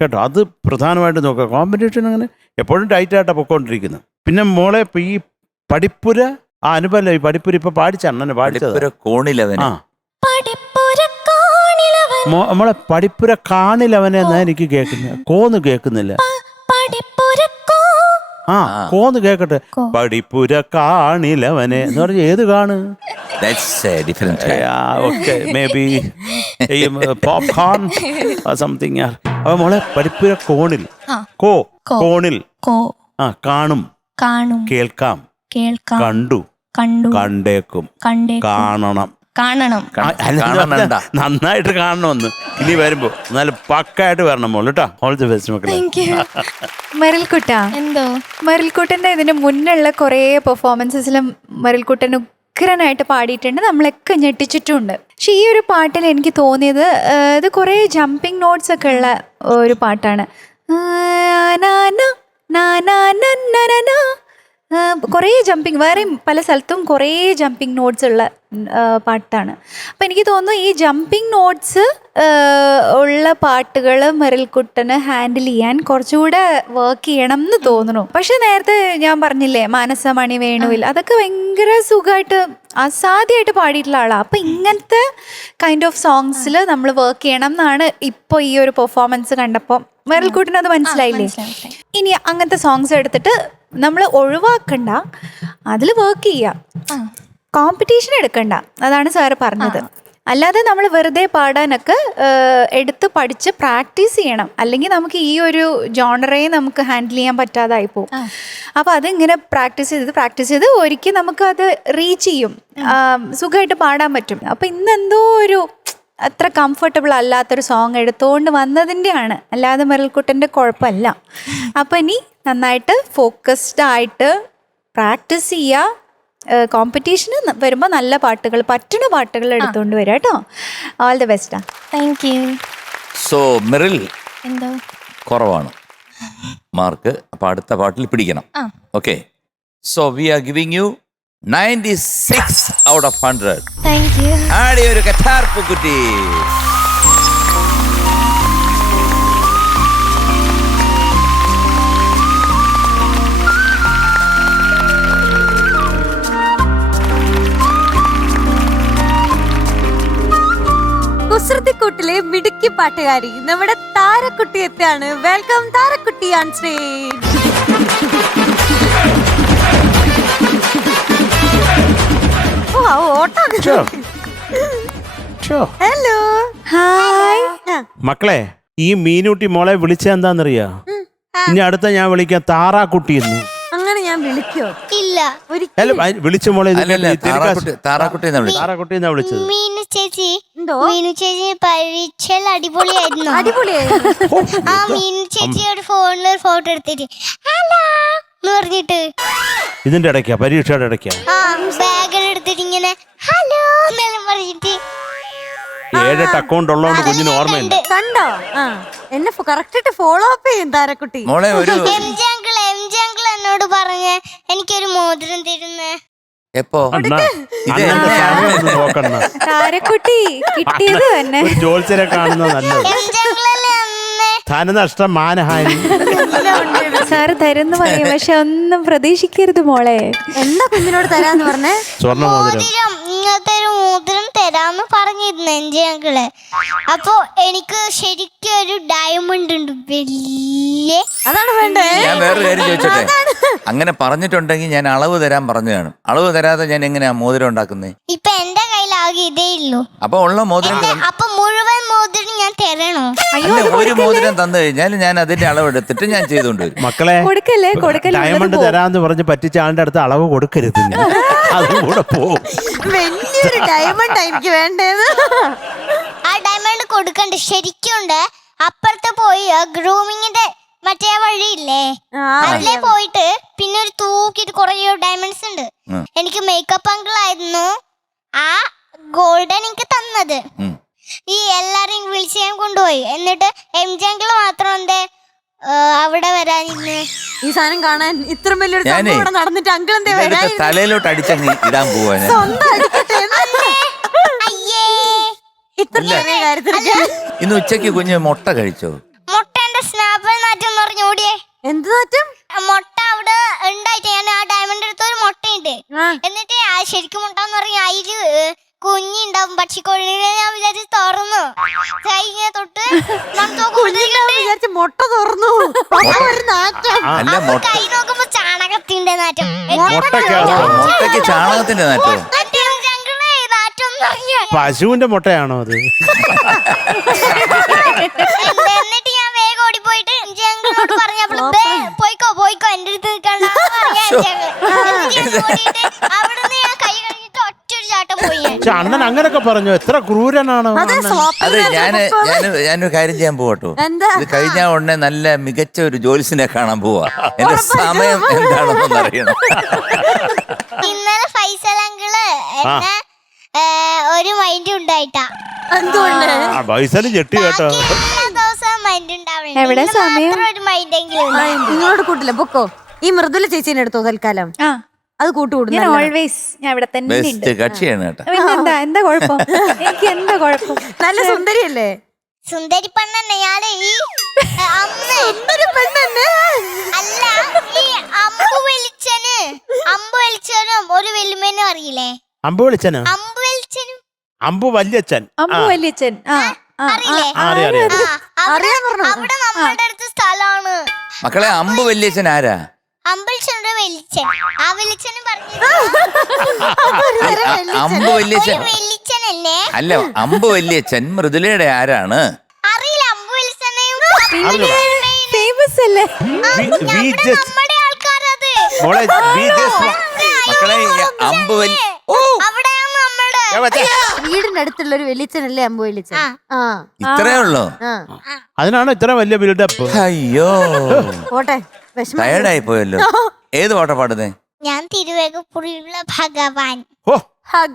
കേട്ടോ. അത് പ്രധാനമായിട്ട് നോക്കുക. കോമ്പറ്റീഷൻ അങ്ങനെ എപ്പോഴും ടൈറ്റായിട്ടാണ് പൊക്കോണ്ടിരിക്കുന്നത്. പിന്നെ മോളെ ഇപ്പം ഈ പഠിപ്പുര അനുഭവം, ഈ പഠിപ്പുര ഇപ്പൊ പാടിച്ച അണ്ണനെ പാടിച്ചത് നമ്മളെ പഠിപ്പുര കാണിലവനെ എന്നാ എനിക്ക് കേൾക്കുന്നത്, കോന്ന് കേൾക്കുന്നില്ല. ആ കോന്ന് കേക്കട്ടെ. പഠിപ്പുര കാണിലവനെ എന്ന് പറഞ്ഞ ഏത് കാണ്? Okay, may be popcorn something. അപ്പൊ മോളെ പഠിപ്പുര കോണിൽ, കോണിൽ കാണും, കേൾക്കാം, കണ്ടു, കണ്ടേക്കും, കാണണം. നന്നായിട്ട് കാണണമെന്ന് ഇനി വരുമ്പോ എന്നാലും പക്കായിട്ട് വരണം മോള് കേട്ടോ. ഓൾ ദി ബെസ്റ്റ് മക്കളെ. മെറിൽക്കുട്ട, എന്തോ മെറിൽക്കുട്ടന്റെ ഇതിന് മുന്നുള്ള കുറേ പെർഫോമൻസസിലും മെറിൽക്കുട്ടൻ ഉഗ്രനായിട്ട് പാടിയിട്ടുണ്ട്, നമ്മളൊക്കെ ഞെട്ടിച്ചിട്ടുണ്ട്. പക്ഷെ ഈ ഒരു പാട്ടിൽ എനിക്ക് തോന്നിയത് ഇത് കുറേ ജമ്പിങ് നോട്ട്സ് ഒക്കെ ഉള്ള ഒരു പാട്ടാണ്. കുറേ ജമ്പിങ്, വേറെയും പല സ്ഥലത്തും കുറേ ജമ്പിങ് നോട്ട്സ് ഉള്ള പാട്ടാണ്. അപ്പം എനിക്ക് തോന്നുന്നു ഈ ജമ്പിങ് നോട്ട്സ് ഉള്ള പാട്ടുകൾ മെറിൽക്കുട്ടന് ഹാൻഡിൽ ചെയ്യാൻ കുറച്ചുകൂടെ വർക്ക് ചെയ്യണം എന്ന് തോന്നുന്നു. പക്ഷെ നേരത്തെ ഞാൻ പറഞ്ഞില്ലേ മാനസമണി വേണുവിൽ, അതൊക്കെ ഭയങ്കര സുഖമായിട്ട് അസാധ്യമായിട്ട് പാടിയിട്ടുള്ള ആളാണ്. അപ്പം ഇങ്ങനത്തെ കൈൻഡ് ഓഫ് സോങ്സിൽ നമ്മൾ വർക്ക് ചെയ്യണം എന്നാണ് ഇപ്പോൾ ഈ ഒരു പെർഫോമൻസ് കണ്ടപ്പോൾ മെറിൽക്കുട്ടന് അത് മനസ്സിലായില്ലേ. ഇനി അങ്ങനത്തെ സോങ്സ് എടുത്തിട്ട് നമ്മൾ ഒഴിവാക്കണ്ട, അതിൽ വർക്ക് ചെയ്യുക, കോമ്പറ്റീഷൻ എടുക്കണ്ട. അതാണ് സാറ് പറഞ്ഞത്. അല്ലാതെ നമ്മൾ വെറുതെ പാടാനൊക്കെ എടുത്ത് പഠിച്ച് പ്രാക്ടീസ് ചെയ്യണം. അല്ലെങ്കിൽ നമുക്ക് ഈ ഒരു ജോണറേ നമുക്ക് ഹാൻഡിൽ ചെയ്യാൻ പറ്റാതായി പോകും. അപ്പോൾ അതിങ്ങനെ പ്രാക്ടീസ് ചെയ്ത് ഒരിക്കൽ നമുക്കത് റീച്ച് ചെയ്യും, സുഖമായിട്ട് പാടാൻ പറ്റും. അപ്പോൾ ഇന്നെന്തോ ഒരു അത്ര കംഫർട്ടബിൾ അല്ലാത്തൊരു സോങ് എടുത്തുകൊണ്ട് വന്നതിൻ്റെയാണ്, അല്ലാതെ മെറിൽക്കുട്ടൻ്റെ കുഴപ്പമല്ല. അപ്പം ഇനി നന്നായിട്ട് ഫോക്കസ്ഡ് ആയിട്ട് പ്രാക്ടീസ് ചെയ്യുക. കോമ്പറ്റീഷന് വരുമ്പോൾ നല്ല പാട്ടുകൾ, പറ്റുന്ന പാട്ടുകൾ എടുത്തുകൊണ്ട് വരിക കേട്ടോ. All the best. Thank you. So Meril എന്തോ കുറവാണ് മാർക്ക്, അപ്പൊ അടുത്ത പാട്ടിൽ പിടിക്കണം. Okay, so we are giving you 96 out of 100. Thank you. ആടി ഒരു കഥാർ പൂക്കുറ്റി. കുസൃതിക്കൂട്ടിലെ മിടുക്കി പാട്ടുകാരി നമ്മുടെ താരക്കുട്ടി എത്തിയാണ്. വെൽക്കം താരക്കുട്ടി ഓൺ സ്റ്റേജ്. ഹലോ, ഹായ് മക്കളെ, ഈ മീനൂട്ടി മോളെ വിളിച്ച എന്താന്നറിയാ? ഇനി അടുത്ത ഞാൻ വിളിക്കാം താറാക്കുട്ടി എന്ന്. അങ്ങനെ ഞാൻ വിളിക്കോ? ഇല്ല, വിളിച്ച മോളെ താറാക്കുട്ടി എന്നാ വിളിച്ചത്. മീനു ചേച്ചി, എന്തോ മീനു ചേച്ചി പരീക്ഷയിൽ അടിപൊളിയായിരുന്നു. അടിപൊളിയായിരുന്നു. ആ മീനു ചേച്ചിയോട് ഫോണിൽ ഒരു ഫോട്ടോ എടുത്തിട്ട് ഹലോ എന്ന് പറഞ്ഞിട്ട്, ഇതിന്റെ ഇടയ്ക്കാ, പരീക്ഷയുടെ ഇടയ്ക്കാ, ആ ബാഗ് എടുത്തിട്ട് ഇങ്ങനെ ഹലോ എന്നെല്ലാം പറഞ്ഞിട്ട് 7-8 അക്കൗണ്ട് ഉള്ളതുകൊണ്ട് കുഞ്ഞിന് ഓർമ്മയില്ല. കണ്ടോ? എന്നെ കറക്റ്റ് ഫോളോ അപ്പ് ചെയ്യും താരക്കുട്ടി. മോളെ ഒരു എം ജി അങ്കിൾ എന്നോട് പറഞ്ഞ് എനിക്കൊരു മോതിരം തരുന്നേ. എപ്പോ നോക്കണ്ട, താരക്കുട്ടി കിട്ടിയത് തന്നെ. ഒരു ജോത്സ്യരെ കാണുന്നത് നല്ലത്. എം ജി അങ്കിളല്ലേ അന്നേ. ധനനഷ്ടം, മാനഹാനി. സാറ് തരുന്നു പറയും, പക്ഷെ ഒന്നും പ്രതീക്ഷിക്കരുത് മോളെ. എന്താ കുഞ്ഞിനോട് തരാന്ന് പറഞ്ഞേ? സ്വർണ്ണമോതിരം. ഇങ്ങനത്തെ ഒരു മോതിരം തരാന്ന് പറഞ്ഞിരുന്നു എം ജി അങ്കിള്. അപ്പൊ എനിക്ക് ശരിക്കും ഒരു ഡയമണ്ട് ഉണ്ട് വലിയ. അതാണ് വേണ്ടേ? ഞാൻ വേറൊരു കാര്യം ചോദിച്ചോട്ടെ, അങ്ങനെ പറഞ്ഞിട്ടുണ്ടെങ്കിൽ ഞാൻ അളവ് തരാൻ പറഞ്ഞതാണ്. അളവ് തരാതെ ഞാൻ എങ്ങനെയാ മോതിരം ഉണ്ടാക്കുന്നേ? ഇപ്പൊ എന്റെ കയ്യിലാകെ ഇതേ ഉള്ളൂ. അപ്പൊ ഉള്ള മോതിരം അപ്പൊ മുഴുവൻ മോതിരം ഞാൻ തരണോ? അല്ല, ഒരു മോതിരം തന്നു കഴിഞ്ഞാൽ ഞാൻ അതിന്റെ അളവ് എടുത്തിട്ട് ഞാൻ ചെയ്തോണ്ട് വരും. മക്കളെ, കൊടുക്കല്ലേ ഡയമണ്ട് തരാന്ന് പറഞ്ഞ് പറ്റിച്ച ആളുടെ അടുത്ത് അളവ് കൊടുക്കരുത്, അതും കൂടെ പോവും. വലിയ വലിയൊരു ഡയമണ്ട് എനിക്ക് വേണ്ടത്. ആ ഡയമണ്ട് കൊടുക്കണ്ട ശരിക്കുണ്ട്. അപ്പുറത്ത് പോയി ഗ്രൂമിങ്ങിന്റെ മറ്റേ വഴിയില്ലേ, അതിലെ പോയിട്ട് പിന്നെ ഒരു തൂക്കിട്ട് കുറെ ഡയമണ്ട്സ് ഉണ്ട്. എനിക്ക് മേക്കപ്പ് അങ്കിൾ ആയിരുന്നു ആ ഗോൾഡൻ എനിക്ക് തന്നത്. ഈ എല്ലാരെയും വിളിച്ച് ഞാൻ കൊണ്ടുപോയി. എന്നിട്ട് MJ അങ്കിൾ മാത്രം എന്തേ അവിടെ വരാനിരുന്നു? ഈ സാധനം കാണാൻ ഇത്ര വലിയൊരു ഞാനേ, സംഭവം ഇവിടെ നടന്നിട്ട് അങ്കിൾ എന്തേ വരാൻ? തലയിലോട്ട് അടിച്ചങ്ങ് ഇടാൻ പോവാ ഞാൻ. സ്വന്തം അടിക്കട്ടെ എന്ന്. അയ്യേ, ഇത്ര ചെറിയ കാര്യത്തിലൊക്കെ ഇന്ന് ഉച്ചക്ക് കുഞ്ഞ് മുട്ട കഴിച്ചോ? മുട്ടേന്റെ സ്നാപ്പ് നാറ്റം പറഞ്ഞു ഓടിയേ. എന്ത് നാറ്റം? മുട്ട അവിടെ ഉണ്ടായിട്ട് ഞാൻ ആ ഡയമണ്ട് എടുത്ത ഒരു മുട്ടയുണ്ട്. എന്നിട്ട് ശരിക്കും മുട്ടാന്ന് പറഞ്ഞ അതില് കുഞ്ഞുണ്ടാവും പക്ഷിക്കോഴിനെ ഞാൻ വിചാരിച്ച് തുറന്നു കഴിഞ്ഞ തൊട്ട് വിചാരിച്ച മുട്ട തുറന്നു. ഒരു നാറ്റം. അല്ല കൈ നോക്കുമ്പോ ചാണകത്തിന്റെ നാറ്റം. മുട്ടയ്ക്ക് ചാണകത്തിന്റെ നാറ്റോ? നാറ്റം പശുവിന്റെ മുട്ടയാണോ അത്? എന്നിട്ട് ഞാൻ വേഗം ഓടിപ്പോയിട്ട് ജംഗിളോട് പറഞ്ഞപ്പോൾ പോയിക്കോ പോയിക്കോ എന്റെ അടുത്ത് നിൽക്കണ്ട അവിടുന്ന് ഞാൻ കൈ കഴിഞ്ഞിട്ട് ഒറ്റൊരു ചാട്ടം പോയി. പക്ഷെ അണ്ണൻ അങ്ങനൊക്കെ പറഞ്ഞു. എത്ര ക്രൂരനാണോ അണ്ണൻ? അതെ, ഞാനൊരു കാര്യം ചെയ്യാൻ പോവാട്ടോ. എന്താ? ഇത് കഴിഞ്ഞ ഉടനെ നല്ല മികച്ച ഒരു ജോലിസിനെ കാണാൻ പോവാ. എന്റെ സമയം എന്താണെന്ന് അറിയണം. ഇന്നലെ ഫൈസൽ അങ്കിള് എന്നെ ഒരു മൈൻഡ് ഉണ്ടായിട്ടാ. എന്തുകൊണ്ട്? വയസ്സലും ചെട്ടി കേട്ടോ. എല്ലാ ദിവസവും മൈൻഡ് ഉണ്ടാവില്ല. എവിടെ സമയം? ഒരു മൈൻഡ് എങ്കിലും നിങ്ങളോട് കൂട്ടില്ല പൊക്കോ. ഈ മൃദുല ചേച്ചീനെ എടുത്തോ തൽക്കാലം. ആ അത് കൂട്ടുകൂടുന്നു. ഞാൻ ഓൾവേസ് ഞാൻ ഇവിടെ തന്നെ ഉണ്ട്. ബെസ്റ്റ് കക്ഷിയാണ് കേട്ടോ. പിന്നെന്താ, എന്താ കുഴപ്പം? എനിക്ക് എന്താ കുഴപ്പം? നല്ല സുന്ദരിയല്ലേ? സുന്ദരി പെണ്ണെന്നെ ഞാൻ ഈ സുന്ദരി പെണ്ണെന്നെ. അല്ല ഈ അമ്പു വെളിച്ചനും ഒരു വെല്ലുമേനും അറിയില്ലേ? അമ്പു വിളിച്ചനോ? അമ്പു വെളിച്ചനും അമ്പു വല്യച്ഛൻ. അമ്മു വല്യച്ഛൻ. ആ ആ അറിയില്ലേ? അറിയാം. അവിടെ നമ്മളുടെ അടുത്ത് സ്ഥലമാണ്. മക്കളെ, അമ്പു വല്യച്ഛൻ ആരാ? അമ്പൽച്ചന്റെ വെളിച്ചൻ. ആ വെളിച്ചനും പറഞ്ഞു അമ്പു വല്യച്ഛൻ വെളിച്ചനല്ലേ? അല്ല, അമ്പു വല്യച്ഛൻ മൃദുലയുടെ ആരാണ്? അറിയില്ല. അമ്പു വെളിച്ചനെയും ഫേമസ് അല്ലേ? നമ്മുടെ ആൾക്കാരത്. മോളെ മക്കളെ, അമ്പു വല്യ അവിടെയാണ് നമ്മുടെ വീടിന്റെ അടുത്തുള്ള ഒരു വെളിച്ചനല്ലേ അമ്പു വെളിച്ചൻ? ആ ഇത്രേ ഉള്ളോ? ആ. അതിനാണോ ഇത്ര വലിയ ബിൽഡപ്പ്? അയ്യോ, പോട്ടെ, വിഷമം. ടയർഡായി പോയല്ലോ. ഏത് പാട്ടാ പാടുന്നേ? ഞാൻ തിരുവേഗപ്പുറയുള്ള ഭഗവാൻ ഓ,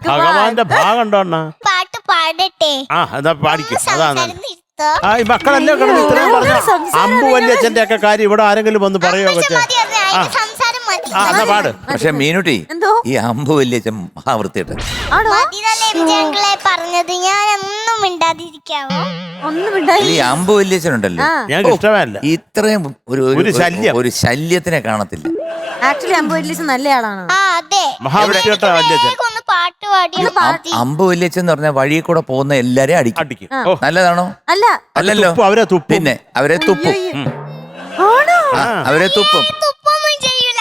ഭഗവാന്റെ ഭാഗം ഉണ്ടോ അണ്ണാ? പാട്ട് പാടട്ടെ. ആ, എന്നാ പാടിക്കും. അതാണ് സംസാരിച്ചിരുത്തോ? ആ, ഈ മക്കളെല്ലാം കിടന്ന് ഇത്രയും പറഞ്ഞു. അമ്പു വല്യച്ഛന്റെ ഒക്കെ കാര്യം ഇവിടെ ആരെങ്കിലും വന്ന് പറയോ കൊച്ചെ? മതി, അത് അതിന്റെ സംസാരം മതി. ആ, എന്നാ പാട്. പക്ഷെ മീനുട്ടി, എന്തോ? ഈ അമ്പു വല്യച്ഛൻ മഹാവൃത്തിയിട്ട് ആണോ? മതിതല്ലേ വിജയങ്ങളെ പറഞ്ഞത്. ഞാൻ ഒന്നും മിണ്ടാതിരിക്കാവോ? ഒന്നും ഉണ്ടായി. ഈ അമ്പു വല്യച്ഛൻ ഉണ്ടല്ലോ, ഞങ്ങൾക്ക് ഇഷ്ടമല്ല. ഇത്രയും ഒരു ശല്യം. ഒരു ശല്യത്തിനെ കാണത്തില്ല. ആക്ച്വലി അമ്പു വെളിച്ചൻ നല്ല ആളാണ്. ആ അതെ. മഹാവൃത്തിയോട്ട വല്യച്ഛൻ വേഗം ഒന്ന് പാട്ട് പാടിയ അമ്പു വല്യച്ഛൻ എന്ന് പറഞ്ഞാൽ വഴിയിൽ കൂടെ പോകുന്ന എല്ലാരെയും അടിക്കും. അടിക്കും. ആ. ഓ, നല്ലതാണോ? അല്ല. അല്ലല്ലോ. തുപ്പും, അവരെ തുപ്പും. പിന്നെ അവരെ തുപ്പും. ആണോ? ആ, അവരെ തുപ്പും. തുപ്പൊന്നും ചെയ്യൂല.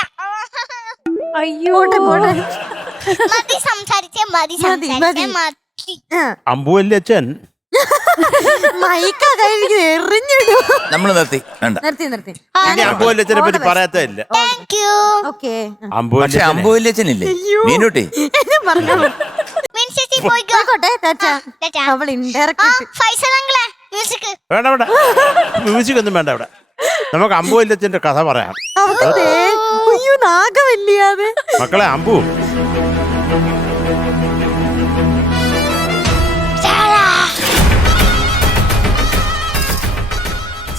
അയ്യോ, പോട്ടെ പോട്ടെ. മതി സംസാരിച്ചേ, മതി സംസാരിച്ചേ, മതി. ആ. അമ്പു വല്യച്ഛൻ മൈക്ക കഴിഞ്ഞ് എറിഞ്ഞിടൂ. നമ്മൾ നിർത്തി, വേണ്ട. നിർത്തി നിർത്തി. ഇനി അമ്പു വല്യച്ഛനെ പറ്റി പറയാത്തല്ല. Thank you. ഓക്കെ. അമ്പു പക്ഷെ വല്യച്ഛനെ അമ്പു വല്യച്ഛനില്ലേ മീനുട്ടി? പറഞ്ഞോളൂ. മിൻസി പോയിക്കോ. ആയിക്കോട്ടെ, ടാറ്റാ. ടാറ്റാ. അവൾ ഇൻഡയറക്റ്റ് ഫൈസൽ അങ്കിളെ മ്യൂസിക്. വേണ്ട വേണ്ട, മ്യൂസിക് ഒന്നും വേണ്ട ഇവിടെ. നമുക്ക് അമ്പു വല്യച്ഛന്റെ കഥ പറയാം. അയ്യോ നാഗവല്ലിയാത്. മക്കളെ, അമ്പു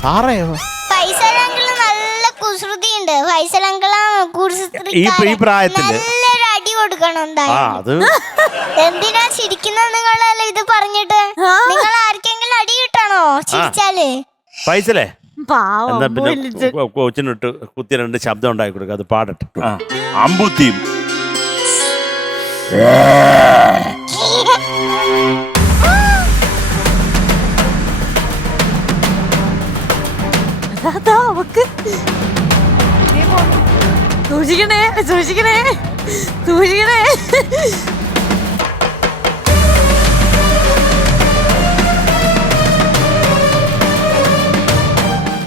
സാറയോ? ഫൈസൽ അങ്കിള് നല്ല കുസൃതിയുണ്ട്. ഫൈസൽ അങ്കിളാണ് ഈ പ്രായത്തില് നല്ലൊരു അടി കൊടുക്കണം ആ, എന്തായാലും. അത് എന്തിനാ ചിരിക്കുന്നത് നിങ്ങളല്ലേ ഇത് പറഞ്ഞിട്ട്? നിങ്ങൾ ആർക്കെങ്കിലും അടി കിട്ടണോ ചിരിച്ചാല്? പൈസലേ, പാവം എന്നാ അമ്പു പിന്നെ വെളിച്ചൻ. കൊച്ചിനിട്ട് കുത്തി രണ്ട് ശബ്ദം ഉണ്ടാക്കി കൊടുക്കുക. അത് പാടട്ടെ. അമ്പുത്തിയും അതാ അവക്ക്. സൂക്ഷിക്കണേ സൂക്ഷിക്കണേ സൂക്ഷിക്കണേ.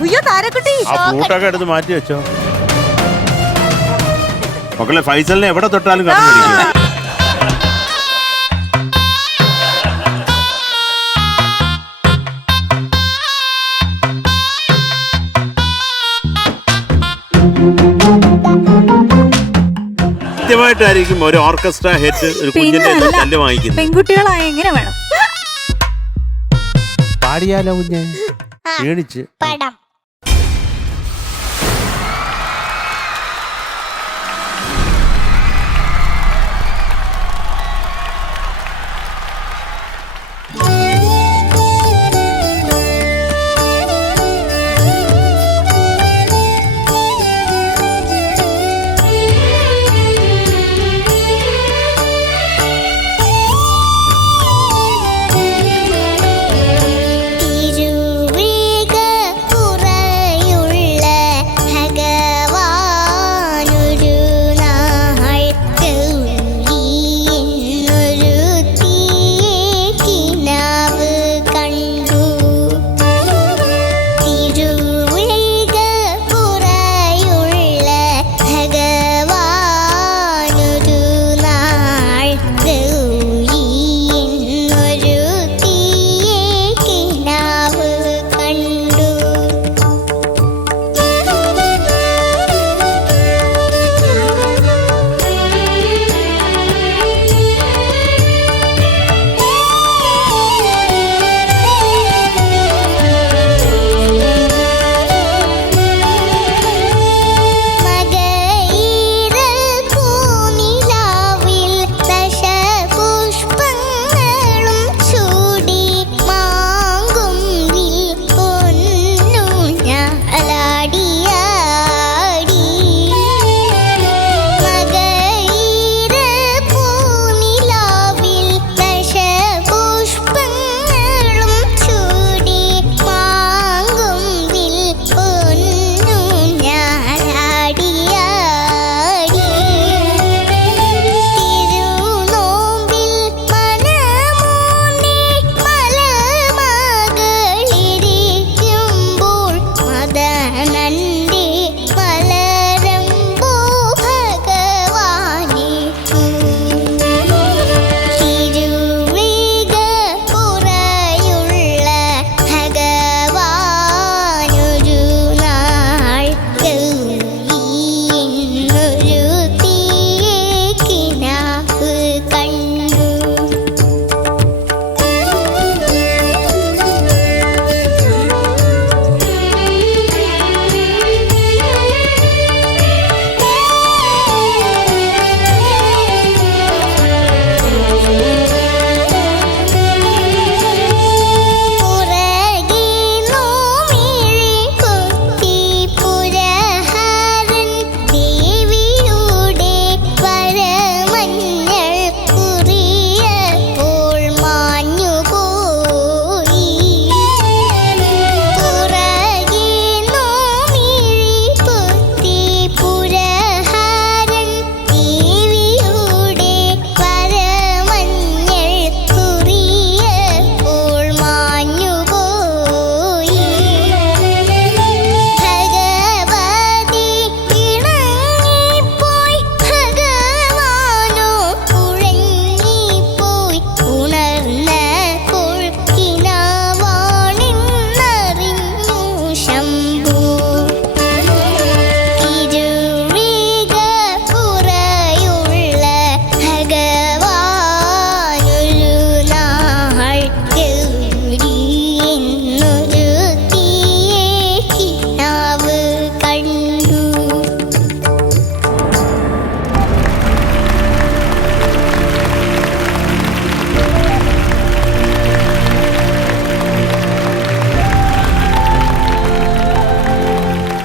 അയ്യോ താരക്കുട്ടി. ആ ഫ്രൂട്ടൊക്കെ എടുത്ത് മാറ്റി വെച്ചോ. മക്കളെ, ഫൈസലിനെ എവിടെ തൊട്ടാലും കണ്ടു പിടിക്കും. ആദ്യമായിട്ടായിരിക്കും ഒരു ഓർക്കസ്ട്ര ഹെഡ് ഒരു കുഞ്ഞിന്റെ പിന്നല്ല. തല്ല് വാങ്ങിക്കുന്നത്. പെൺകുട്ടികളായ എങ്ങനെ വേണം? പാടിയാലോ കുഞ്ഞെ? ക്ഷീണിച്ച്. പടം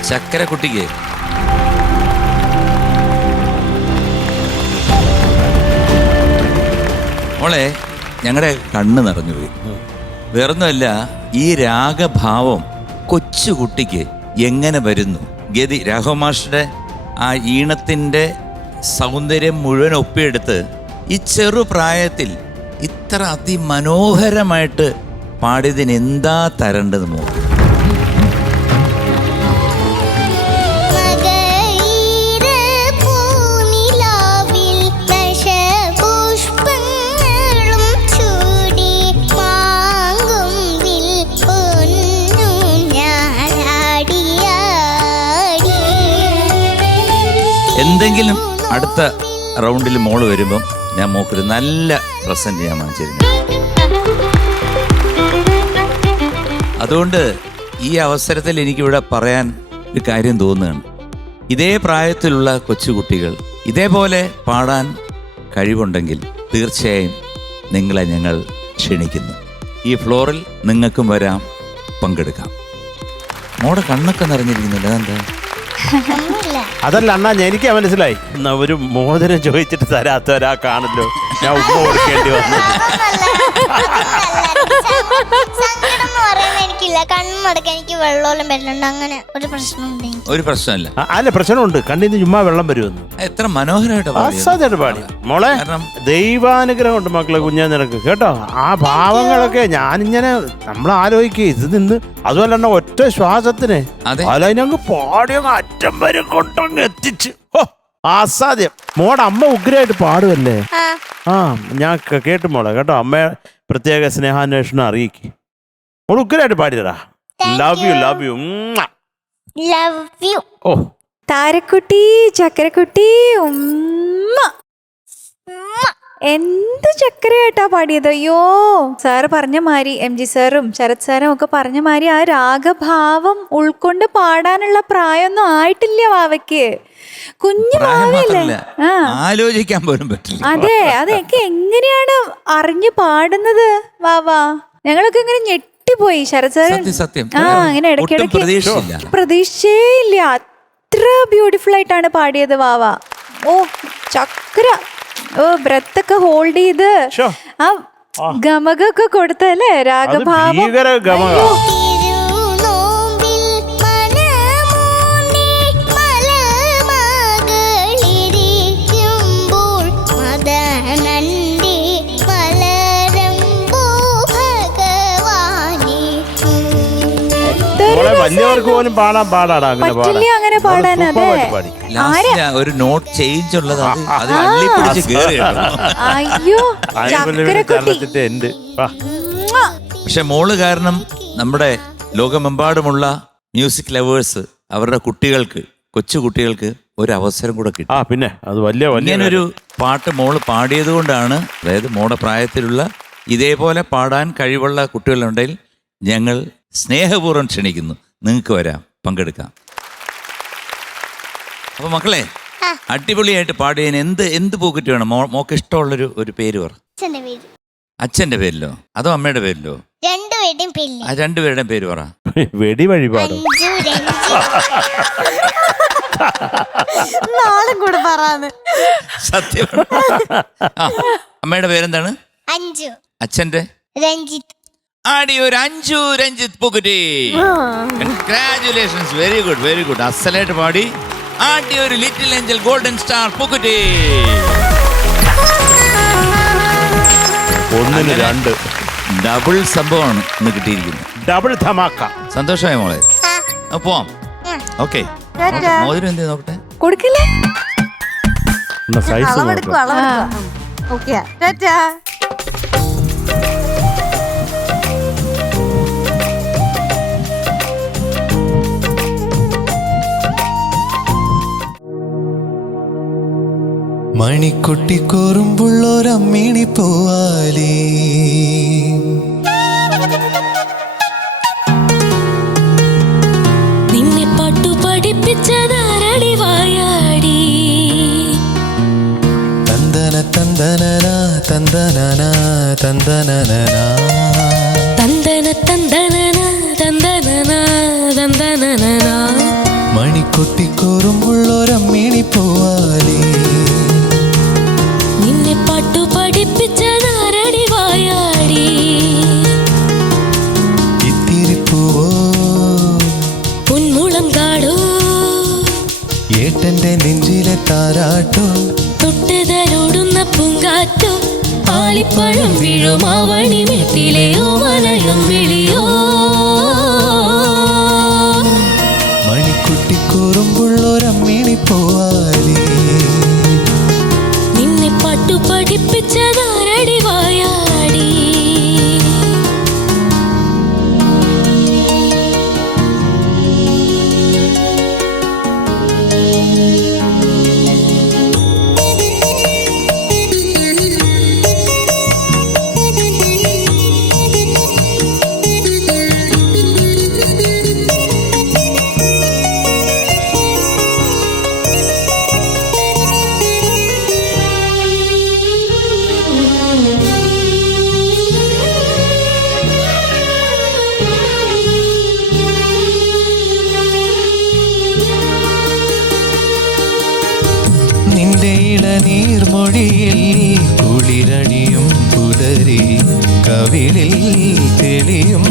ചക്കര കുട്ടിക്ക് മോളെ ഞങ്ങളുടെ കണ്ണ് നിറഞ്ഞുപോയി. വേറൊന്നുമല്ല, ഈ രാഗഭാവം കൊച്ചുകുട്ടിക്ക് എങ്ങനെ വരുന്നു? ഗതി രാഘവ മാഷുടെ ആ ഈണത്തിൻ്റെ സൗന്ദര്യം മുഴുവൻ ഒപ്പിയെടുത്ത് ഈ ചെറുപ്രായത്തിൽ ഇത്ര അതിമനോഹരമായിട്ട് പാടിയതിന് എന്താ തരേണ്ടത് മോൾ? എന്തെങ്കിലും അടുത്ത റൗണ്ടിൽ മോള് വരുമ്പം ഞാൻ മോക്കൊരു നല്ല പ്രസന്റ് ഞാൻ വാങ്ങിച്ചിരുന്നു. അതുകൊണ്ട് ഈ അവസരത്തിൽ എനിക്കിവിടെ പറയാൻ ഒരു കാര്യം തോന്നുകയാണ്. ഇതേ പ്രായത്തിലുള്ള കൊച്ചുകുട്ടികൾ ഇതേപോലെ പാടാൻ കഴിവുണ്ടെങ്കിൽ തീർച്ചയായും നിങ്ങളെ ഞങ്ങൾ ക്ഷണിക്കുന്നു. ഈ ഫ്ലോറിൽ നിങ്ങൾക്കും വരാം, പങ്കെടുക്കാം. മോടെ കണ്ണൊക്കെ നിറഞ്ഞിരിക്കുന്നില്ല, അതെന്താ? ഒന്നുമില്ല. അതല്ല അണ്ണാ, എനിക്ക് മനസ്സിലായി. എന്നാ ഒരു മോതിരം ചോദിച്ചിട്ട് തരാത്തവരാ കാണല്ലോ, ഞാൻ ഉമ്മ കൊടുക്കേണ്ടി വന്നത്. സങ്കടം എന്ന് പറയുന്നത് എനിക്കില്ല. കണ്ണടക്കാൻ എനിക്ക് വെള്ളമെല്ലാം വരുന്നുണ്ട്. അങ്ങനെ ഒരു പ്രശ്നമുണ്ട് എനിക്ക്. ഒരു പ്രശ്നമല്ല. അല്ല, പ്രശ്നമുണ്ട്. കണ്ണിന്ന് ചുമ്മാ വെള്ളം വരുമെന്ന്. എത്ര മനോഹരമായിട്ട് പാടിയത്. അസാധ്യമായിട്ട് പാടി മോളെ. കാരണം ദൈവാനുഗ്രഹം ഉണ്ട് മക്കളെ, കുഞ്ഞാ നിനക്ക് കേട്ടോ. ആ ഭാവങ്ങളൊക്കെ ഞാനിങ്ങനെ നമ്മൾ ആലോചിക്കുക, ഇത് നിന്ന് അതുപോലെ തന്നെ ഒറ്റ ശ്വാസത്തിന് അതെ. അതിനങ്ങ് പാടിയങ്ങ് അറ്റം വരെ കൊണ്ടങ്ങ് എത്തിച്ച്. ഓ, അസാധ്യം. മോടെ അമ്മ ഉഗ്രമായിട്ട് പാടുമല്ലേ? ആ, ഞാൻ കേട്ടു മോളെ കേട്ടോ. അമ്മയെ പ്രത്യേക സ്നേഹാന്വേഷണം അറിയിക്കും. മോൾ ഉഗ്രമായിട്ട് പാടിയടാ. Love you, love you. Love you. ഓ, താരക്കുട്ടി, ചക്കരക്കുട്ടി, ഉമ്മ. എന്ത് ചക്കരയായിട്ടാ പാടിയത്. അയ്യോ, സാറ് പറഞ്ഞ മാതിരി, MG സാറും ശരത് സാറും ഒക്കെ പറഞ്ഞ മാതിരി ആ രാഗഭാവം ഉൾക്കൊണ്ട് പാടാനുള്ള പ്രായമൊന്നും ആയിട്ടില്ല വാവയ്ക്ക്. കുഞ്ഞു വാവയല്ലേ. ആ, ആലോചിക്കാൻ പോലും പറ്റില്ല. അതെ, അതൊക്കെ എങ്ങനെയാണ് അറിഞ്ഞു പാടുന്നത് വാവാ. ഞങ്ങളൊക്കെ ഇങ്ങനെ ഞെട്ടിപ്പോയി. ശരത് സാറ് സത്യം, സത്യം. ആ, അങ്ങനെ ഒട്ടും ഇടയ്ക്കിടയ്ക്ക് പ്രതീക്ഷയില്ല. പ്രതീക്ഷയേ ഇല്ല. അത്ര ബ്യൂട്ടിഫുൾ ആയിട്ടാണ് പാടിയത് വാവ. ഓ, ചക്ര. ഓ, ബ്രത്തൊക്കെ ഹോൾഡ് ചെയ്ത് ശോ. ആ ഗമകൊക്കെ കൊടുത്തല്ലേ, അത് രാഗഭാവം. ഭീകര ഗമക. തിരുനോമ്പിൽ മനമോനെ മലമകളിരിക്കുമ്പോൾ മദനന്റെ മലരമ്പോ ഭഗവാനെ. മോളെ വലിയവർക്ക് പോലും പാടാടാ അങ്ങനെ പറ്റില്ല അങ്ങനെ പാടാൻ. അതെ, പാടി. ലാസ്റ്റില് ഒരു നോട്ട് ചേഞ്ച് ഉള്ളത് അത് അള്ളിപ്പിടിച്ച് കേറി കേട്ടോ. അയ്യോ ചക്കരക്കുട്ടി. ഉണ്ട്. പക്ഷെ മോള് കാരണം നമ്മുടെ ലോകമെമ്പാടുമുള്ള മ്യൂസിക് ലവേഴ്സ് അവരുടെ കുട്ടികൾക്ക്, കൊച്ചു കുട്ടികൾക്ക് ഒരു അവസരം കൂടെ കിട്ടി. ആ, പിന്നെ അത് വലിയ ഇങ്ങനൊരു പാട്ട് മോള് പാടിയത് കൊണ്ടാണ്, അതായത് മോടെ പ്രായത്തിലുള്ള ഇതേപോലെ പാടാൻ കഴിവുള്ള കുട്ടികളുണ്ടെങ്കിൽ ഞങ്ങൾ സ്നേഹപൂർവ്വം ക്ഷണിക്കുന്നു. നിങ്ങൾക്ക് വരാം, പങ്കെടുക്കാം. അപ്പൊ മക്കളെ, അടിപൊളിയായിട്ട് പാടിയതിന് എന്ത് പോക്കറ്റ് വേണം? മോക്ക് ഇഷ്ടമുള്ളൊരു ഒരു പേര് പറ. അച്ഛന്റെ പേര്. അച്ഛന്റെ പേരിലോ അതോ അമ്മയുടെ പേരിലോ? രണ്ടുപേരുടെയും പേരില്ല. ആ രണ്ടുപേരുടെയും പേര് പറ. വെടി വഴിപാടോ? അഞ്ചു രഞ്ജി. നാളും കൂടെ പറയാന്ന്. സത്യം. ആ, അമ്മയുടെ പേരെന്താണ്? അഞ്ചു. അച്ഛന്റെ? രഞ്ജിത്ത്. ആടി ഒരു അഞ്ചു രഞ്ജിത്ത് പൂക്കുറ്റി. Congratulations. Very good, very good. അസലായിട്ട് പാടി. ആടി ഒരു ലിറ്റിൽ ഏഞ്ചൽ ഗോൾഡൻ സ്റ്റാർ പൂക്കുറ്റി. ഒന്നിന് രണ്ട് ഡബിൾ സംഭവമാണ് ഇന്ന് കിട്ടിയിരിക്കുന്നത്. ഡബിൾ ധമാക്ക. സന്തോഷമായി മോളെ. പോവാം. ഓക്കെ, ടാറ്റാ. മോതിരം എന്ത് നോക്കട്ടെ. കൊടുക്കില്ലേ? സൈസ് അളവെടുക്കും, അളവെടുക്കും. ഓക്കെ, ടാറ്റാ. മണിക്കൊട്ടിക്കോറുമ്പുള്ളൊരമ്മിണി പോവാലേ, നിന്നെ പാട്ടു പഠിപ്പിച്ചതാരടി വായാടി. തന്തന തന്തനന തന്തനന തന്തനന തന്തന തന്തനന തന്തനന തന്തനന. മണിക്കൊട്ടിക്കോറുമ്പുള്ളൊരമ്മിണി പോവാലേ, നിന്നെ പാട്ടു പഠിപ്പിച്ചതാരടി വായാടി. ഇത്തിരി പൂവോ പൊന്മുളം കാടോ ഏട്ടന്റെ നെഞ്ചിലെ താരാട്ടോ, തൊട്ടുതലോടുന്ന പൂങ്കാറ്റോ ആളിപ്പഴം വീഴും ആവണി മെട്ടിലെയോ മലയം വിളിയോ. മണിക്കുട്ടിക്കൂറുമ്പുള്ളൊരമ്മിണി പോവാലേ, നിന്നെ പാട്ടു പഠിപ്പിച്ചതാരടി വായാടി. നീർമൊഴിയിൽ കുളിരണിയും പുലരി കവിളിൽ തെളിയും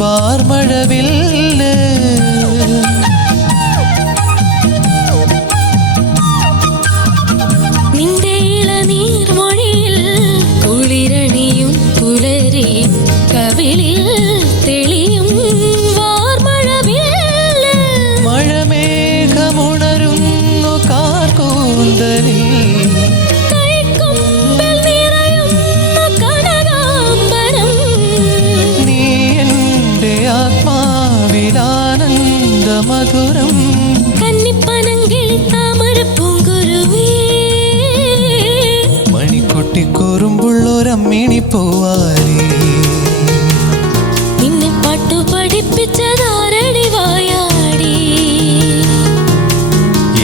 വാർമഴവില്ല് നിന്റെ ഇളനീർമൊഴിയിൽ കുളിരണിയും പുലരി കവിളിൽ തെളിയും വാർമഴവില്ല് മഴമേഘമുണരുന്നു കാർകൂന്തലിൽ കൈക്കൊമ്പിൽ നിറയുന്ന കനകാംബരം നീ എൻ്റെ ആത്മാവിലാനന്ദ മധുരം കന്നിപ്പനങ്കിളി താമര പൂങ്കുരുവി മണിക്കൊട്ടിക്കൂറുമ്പുള്ളൊരമ്മിണി പോവാലി നിന്നെ പാട്ടു പഠിപ്പിച്ചതാരടി വായാടി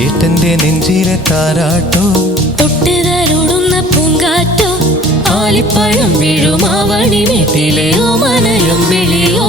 ഏട്ടന്റെ നെഞ്ചിലെ താരാട്ടോ തൊട്ട് തരുടുന്ന പൂങ്കാറ്റോ ആലിപ്പഴം വീഴുമാവണി വീട്ടിലെ ഓമനയും വിളിയോ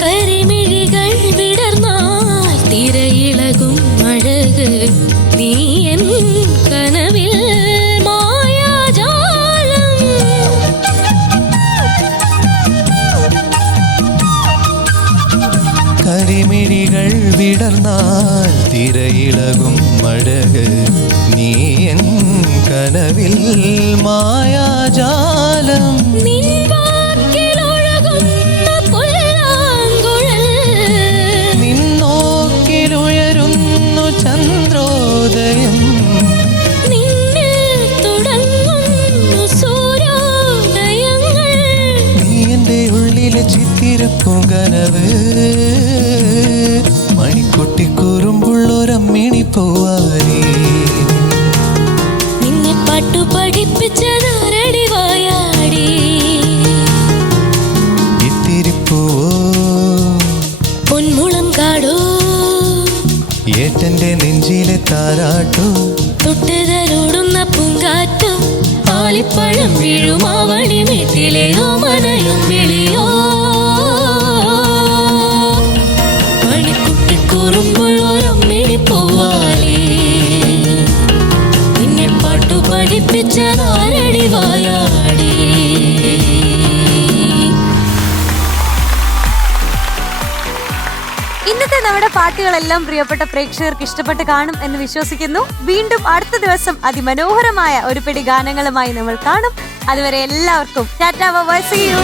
കരിമിഴികൾ വിടർന്നാൽ തിരയിളകും അഴക് നീ എൻ കനവിൽ മായാജാലം കരിമിഴികൾ വിടർന്നാൽ തിരയിളകും മഴക് നീ എൻ കനവിൽ മായാജാലം നിൻ വാക്കിലൊഴുകുന്ന പുല്ലാങ്കുഴൽ നിന്നോക്കിലുയരുന്നു ചന്ദ്രോദയം നിന്നിൽ തുടങ്ങുന്നു സൂര്യോദയങ്ങൾ നീ എൻ്റെ ഉള്ളിലെ ചിത്തിരപ്പുകനവ് മണിക്കൊട്ടിക്കൂറുമ്പുള്ളൊരമ്മിണി പോവാലി നിന്നെ പാട്ടു പഠിപ്പിച്ചതാരടി വായാടി ഇത്തിരിപ്പൂവോ പൊന്മുളം കാടോ ഏട്ടന്റെ നെഞ്ചിലെ താരാട്ടോ തൊട്ട് തരുടുന്ന പൂങ്കാറ്റോ ആലിപ്പഴം വീഴുമാവണി വീട്ടിലെ ഓമനയും വിളിയോ മണിക്കുട്ടിക്കൂറുമ്പുള്ളൊരമ്മിണി പോവാലി നിന്നെ പാട്ടു പഠിപ്പിച്ചതാരടി വായാടി ഇന്നത്തെ നമ്മുടെ പാട്ടുകളെല്ലാം പ്രിയപ്പെട്ട പ്രേക്ഷകർക്ക് ഇഷ്ടപ്പെട്ട് കാണും എന്ന് വിശ്വസിക്കുന്നു. വീണ്ടും അടുത്ത ദിവസം അതിമനോഹരമായ ഒരു പിടി ഗാനങ്ങളുമായി നമ്മൾ കാണും. അതുവരെ എല്ലാവർക്കും ടാറ്റാ ബൈ, സീ യു.